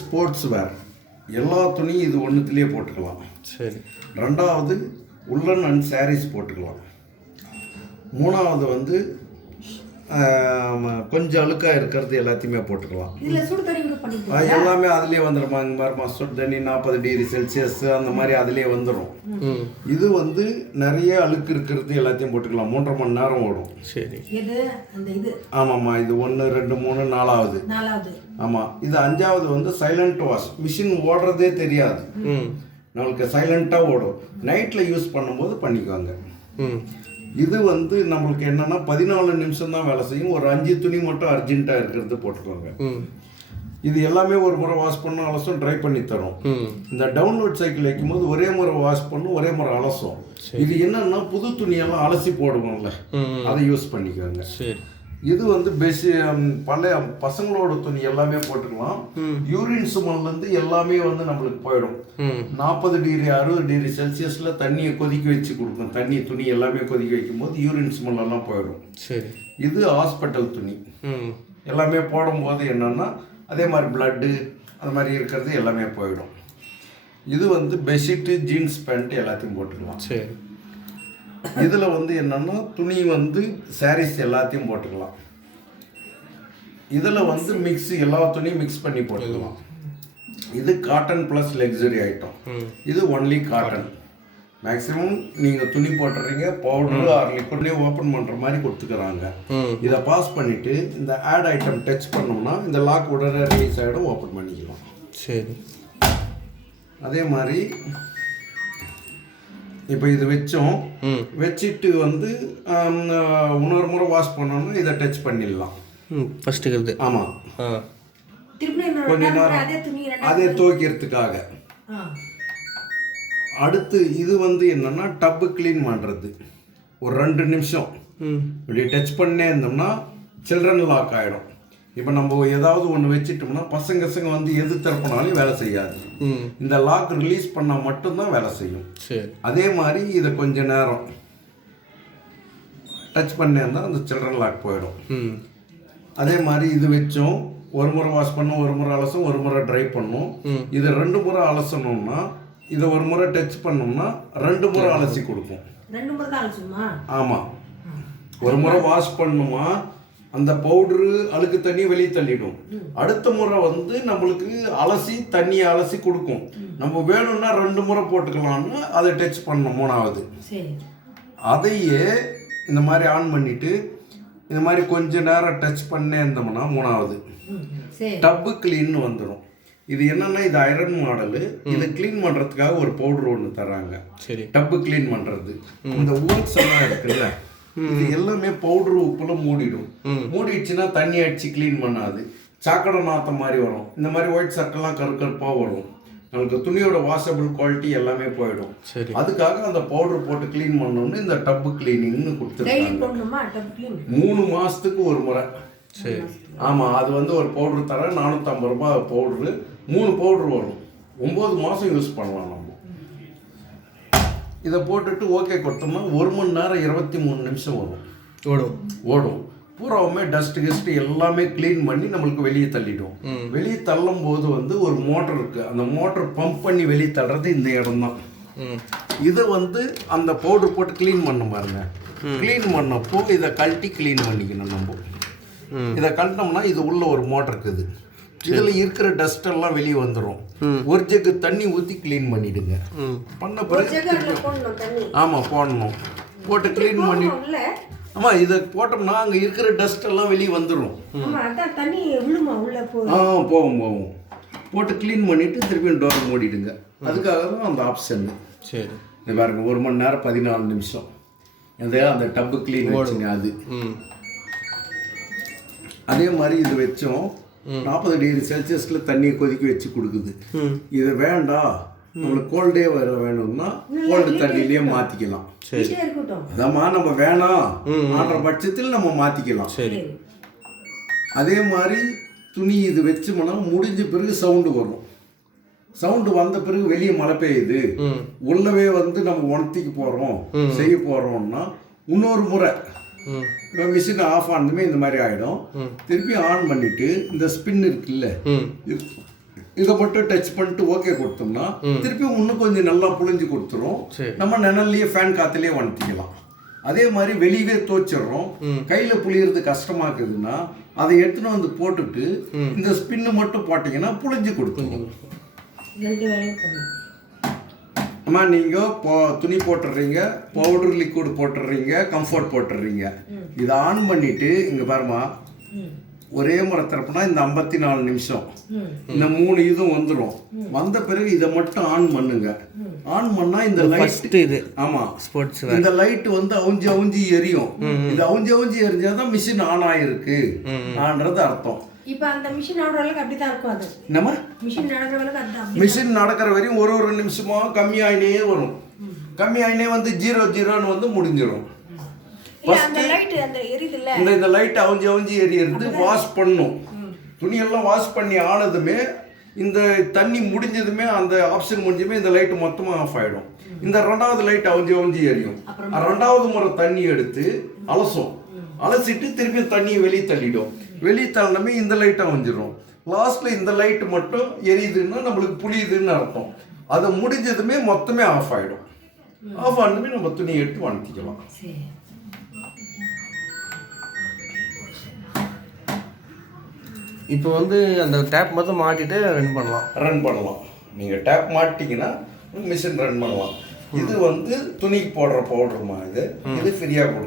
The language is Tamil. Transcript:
ஸ்போர்ட்ஸ் வேர் எல்லா துணியும் இது ஒன்றுத்துலேயே போட்டுக்கலாம். சரி. ரெண்டாவது உள்ளன் அண்ட் சாரீஸ் போட்டுக்கலாம். மூணாவது வந்து கொஞ்சம் அழுக்காக இருக்கிறது எல்லாத்தையுமே போட்டுக்கலாம். எல்லாமே அதுலேயே வந்துடும். பாருமா, சுடு தண்ணி 40 டிகிரி செல்சியஸ் அந்த மாதிரி அதுலேயே வந்துடும். இது வந்து நிறைய அழுக்கு இருக்கிறது எல்லாத்தையும் போட்டுக்கலாம். 3.5 மணி நேரம் ஓடும். சரி. ஆமாம்மா, இது 1 2 3 4வது. ஆமாம், இது 5வது வந்து சைலண்ட் வாஷ். மிஷின் ஓடுறதே தெரியாது, நம்மளுக்கு சைலண்ட்டாக ஓடும். நைட்டில் யூஸ் பண்ணும்போது பண்ணிக்குவாங்க. இது வந்து நம்மளுக்கு என்னன்னா 14 நிமிஷம் தான் வேலை செய்யும். ஒரு 5 துணி மட்டும் அர்ஜென்ட்டாக இருக்கிறது போட்டுக்கோங்க. இது எல்லாமே ஒரு முறை வாஷ் பண்ண அலசும் ட்ரை பண்ணி தரும். இந்த டவுன்லோட் சைக்கிள் வைக்கும்போது ஒரே முறை வாஷ் பண்ணும், ஒரே முறை அலசும். இது என்னன்னா புது துணியெல்லாம் அலசி போடுவோம்ல, அதை யூஸ் பண்ணிக்கோங்க. இது வந்து பழைய பசங்களோட துணி எல்லாமே போட்டுக்கலாம். யூரின் சுமல்லேருந்து எல்லாமே வந்து நம்மளுக்கு போயிடும். 40 டிகிரி 60 டிகிரி செல்சியஸில் தண்ணியை கொதிக்க வச்சு கொடுக்கும். தண்ணி துணி எல்லாமே கொதிக்க வைக்கும் போது யூரின் சுமல் எல்லாம் போயிடும். சரி. இது ஹாஸ்பிட்டல் துணி எல்லாமே போடும்போது என்னன்னா அதே மாதிரி பிளட்டு அது மாதிரி இருக்கிறது எல்லாமே போயிடும். இது வந்து பெட்ஷீட்டு ஜீன்ஸ் பேண்ட் எல்லாத்தையும் போட்டுக்கலாம். சரி. இதில் வந்து என்னன்னா துணி வந்து சாரீஸ் எல்லாத்தையும் போட்டுக்கலாம். இதில் வந்து எல்லா துணியும் மிக்ஸ் பண்ணி போட்டுக்கலாம். இது காட்டன் ப்ளஸ் லக்ஸரி ஐட்டம். இது ஒன்லி காட்டன். மேக்ஸிமம் நீங்கள் துணி போட்டுறீங்க, பவுடரு ஆர் லிக்விட்லேயே ஓப்பன் பண்ணுற மாதிரி கொடுத்துக்கிறாங்க. இதை பாஸ் பண்ணிவிட்டு இந்த ஆட் ஐட்டம் டச் பண்ணோம்னா இந்த லாக் உடனே ரிலீஸ் ஆகிடும், ஓப்பன் பண்ணிக்கலாம். சரி. அதே மாதிரி இப்போ இது வச்சுட்டு வந்து இன்னொரு முறை வாஷ் பண்ணோம்னா இதை டச் பண்ணிடலாம். ஃபஸ்ட்டு ஆமாம், கொஞ்ச நேரம் அதே துவைக்கிறதுக்காக. அடுத்து இது வந்து என்னன்னா டப்பு கிளீன் பண்ணுறது. ஒரு 2 நிமிஷம் இப்படி டச் பண்ணே இருந்தோம்னா சில்ட்ரன் லாக் ஆகிடும். இப்போ நம்ம ஏதாவது ஒன்று வச்சுட்டோம்னா பசங்க வந்து எது திறப்பினாலும் வேலை செய்யாது. இந்த லாக் ரிலீஸ் பண்ணால் மட்டும்தான் வேலை செய்யும். அதே மாதிரி இதை கொஞ்ச நேரம் டச் பண்ணேன்னா அந்த சில்ட்ரன் லாக் போயிடும். அதே மாதிரி இது வச்சோம் ஒரு முறை வாஷ் பண்ணோம், ஒரு முறை அலசும், ஒரு முறை ட்ரை பண்ணும். இதை 2 முறை அலசணும்னா இதை ஒரு முறை டச் பண்ணோம்னா 2 முறை அலசி கொடுக்கும். ஆமாம், ஒரு முறை வாஷ் பண்ணுமா அந்த பவுடரு அழுக்கு தண்ணி வெளியே தள்ளிடும். அடுத்த முறை வந்து நம்மளுக்கு தண்ணியை அலசி கொடுக்கும். நம்ம வேணும்னா 2 முறை போட்டுக்கலாம்னு அதை டச் பண்ணணும். 3வது அதையே இந்த மாதிரி ஆன் பண்ணிட்டு இந்த மாதிரி கொஞ்ச நேரம் டச் பண்ணே இருந்தோம்னா 3வது டப்பு கிளீன் வந்துடும். இது என்னன்னா இது ஐரன் மாடலு. இதை கிளீன் பண்றதுக்காக ஒரு பவுடர் ஒன்று தராங்க. டப்பு கிளீன் பண்றது. இந்த ஊல்ஸ் எல்லாம் இருக்குல்ல, இது எல்லாமே பவுடர் உப்புல மூடிடுச்சுன்னா தண்ணி அடிச்சு கிளீன் பண்ணாது. சாக்கடை நாத்தம் மாதிரி வரும். இந்த மாதிரி ஒயிட் சட்டெல்லாம் கருப்பாக வரும். நமக்கு துணியோட வாஷபிள் குவாலிட்டி எல்லாமே போயிடும். அதுக்காக அந்த பவுடர் போட்டு கிளீன் பண்ணோம்னு இந்த டப்பு கிளீனிங்னு கொடுத்துருக்காங்க. 3 மாசத்துக்கு ஒரு முறை. சரி. ஆமாம், அது வந்து ஒரு பவுடர் தர 450 ரூபாய் பவுடரு. 3 பவுடர் வரும். 9 மாதம் யூஸ் பண்ணலாம் நம்ம. இதை போட்டுட்டு ஓகே கொடுத்தோம்னா 1 மணி நேரம் 23 நிமிஷம் ஓடும். பூராவுமே டஸ்ட் எல்லாமே க்ளீன் பண்ணி நம்மளுக்கு வெளியே தள்ளிடும். வெளியே தள்ளும் போது வந்து ஒரு மோட்டர் இருக்குது. அந்த மோட்டர் பம்ப் பண்ணி வெளியே தள்ளுறது இந்த இடம் தான். இதை வந்து அந்த பவுடர் போட்டு க்ளீன் பண்ண பாருங்க. க்ளீன் பண்ணப்போ இதை கழட்டி க்ளீன் பண்ணிக்கணும். நம்ம இதை கழட்டோம்னா இது உள்ள ஒரு மோட்டர் இருக்குது. இதில் இருக்கிற டஸ்ட் எல்லாம் வெளியே வந்துடும். ஒரு ஜக்கு தண்ணி ஊற்றி க்ளீன் பண்ணிடுங்க. பண்ண பிறகு ஆமாம் போடணும். போட்டு க்ளீன் பண்ணி ஆமாம் இதை போட்டோம்னா அங்கே இருக்கிற டஸ்ட் எல்லாம் வெளியே வந்துடும். போகும். போட்டு க்ளீன் பண்ணிவிட்டு திருப்பியும் டோர் மூடிடுங்க. அதுக்காக தான் அந்த ஆப்ஷன். சரி. இது பாருங்க, 1 மணி நேரம் 14 நிமிஷம் அந்த டப்பு க்ளீன் வச்சுங்க. அது அதே மாதிரி இது வச்சோம் 40 டிகிரி செல்சியஸில் தண்ணியை கொதிக்க வச்சு கொடுக்குது. இது வேண்டாம், நம்மளுக்கு கோல்டே வேணும்னா கோல்டு தண்ணியிலேயே மாற்றிக்கலாம். சரி. அதாம்மா நம்ம வேணாம் ஆடுற பட்சத்தில் நம்ம மாற்றிக்கலாம். சரி. அதே மாதிரி துணி இது வச்சோம்னா முடிஞ்ச பிறகு சவுண்டு வரும். சவுண்டு வந்த பிறகு வெளியே மழை பெய்யுது, உள்ளவே வந்து நம்ம உணர்த்திக்கு போகிறோம் செய்ய போகிறோம்னா இன்னொரு முறை இப்போ மிஷின் ஆஃப் ஆனதுமே இந்த மாதிரி ஆகிடும். திருப்பி ஆன் பண்ணிவிட்டு இந்த ஸ்பின் இருக்குல்ல, இதை மட்டும் டச் பண்ணிட்டு ஓகே கொடுத்தோம்னா திருப்பி இன்னும் கொஞ்சம் நல்லா புழிஞ்சு கொடுத்துரும். நம்ம நிழல்லையே ஃபேன் காத்துலயே வளர்த்திக்கலாம். அதே மாதிரி வெளியவே துவைச்சிடுறோம். கையில புளியறது கஷ்டமா இருக்குதுன்னா அதை எடுத்துன்னு வந்து போட்டுட்டு இந்த ஸ்பின்னு மட்டும் போட்டீங்கன்னா புளிஞ்சு கொடுத்துருவோம். அம்மா நீங்கள் துணி போட்டுடுறீங்க, பவுடர் லிக்விட் போட்டுடுறீங்க, கம்ஃபர்ட் போட்டுடுறீங்க. இதை ஆன் பண்ணிட்டு இங்கே பாருமா, ஒரே முறை திறப்புனா இந்த 54 நிமிஷம் இந்த 3 இதுவும் வந்துடும். வந்த பிறகு இதை மட்டும் ஆன் பண்ணுங்க. ஆன் பண்ணா இந்த லைட் இது ஆமா ஸ்போர்ட்ஸ் இந்த லைட் வந்து அவுஞ்சி எரியும். இது அவுஞ்சி எரிஞ்சாதான் மிஷின் ஆன் ஆயிருக்கு ஆன்றது அர்த்தம். இப்போ அந்த மிஷின் நடக்கிறவங்களுக்கு அப்படி தான் இருக்கும். அது நம்ம மிஷின் நடக்கிற வரையும் ஒரு நிமிஷமா கம்மியாயினே வரும். கம்மியாயினே வந்து 0 வந்து முடிஞ்சிடும். இந்த லைட் அவுஞ்சி எரியறது வாஷ் பண்ணும். துணியெல்லாம் வாஷ் பண்ணி ஆனதுமே இந்த தண்ணி முடிஞ்சதுமே அந்த ஆப்ஷன் முடிஞ்சதுமே இந்த லைட் மொத்தமாக ஆஃப் ஆகிடும். இந்த 2வது லைட் அவுஞ்சி எரியும். 2வது முறை தண்ணி எடுத்து அலசிட்டு திருப்பி தண்ணியை வெளியே தள்ளிடும். வெளியே தள்ளினமே இந்த லைட்டை அவிஞ்சிடும். லாஸ்ட்ல இந்த லைட் மட்டும் எரியுதுன்னா நம்மளுக்கு புளியுதுன்னு அர்த்தம். அதை முடிஞ்சதுமே மொத்தமே ஆஃப் ஆகிடும். ஆஃப் ஆனதுமே நம்ம துணியை எடுத்து வணக்கிக்கலாம். இப்போ வந்து அந்த டேப் மட்டும் மாட்டிட்டு ரன் பண்ணலாம். நீங்கள் டேப் மாட்டிங்கன்னா மிஷின் ரன் பண்ணலாம். இது வந்து துணிக்கு போடுற பவுடருமா, இது ஃப்ரீயாக கொடுக்கும்.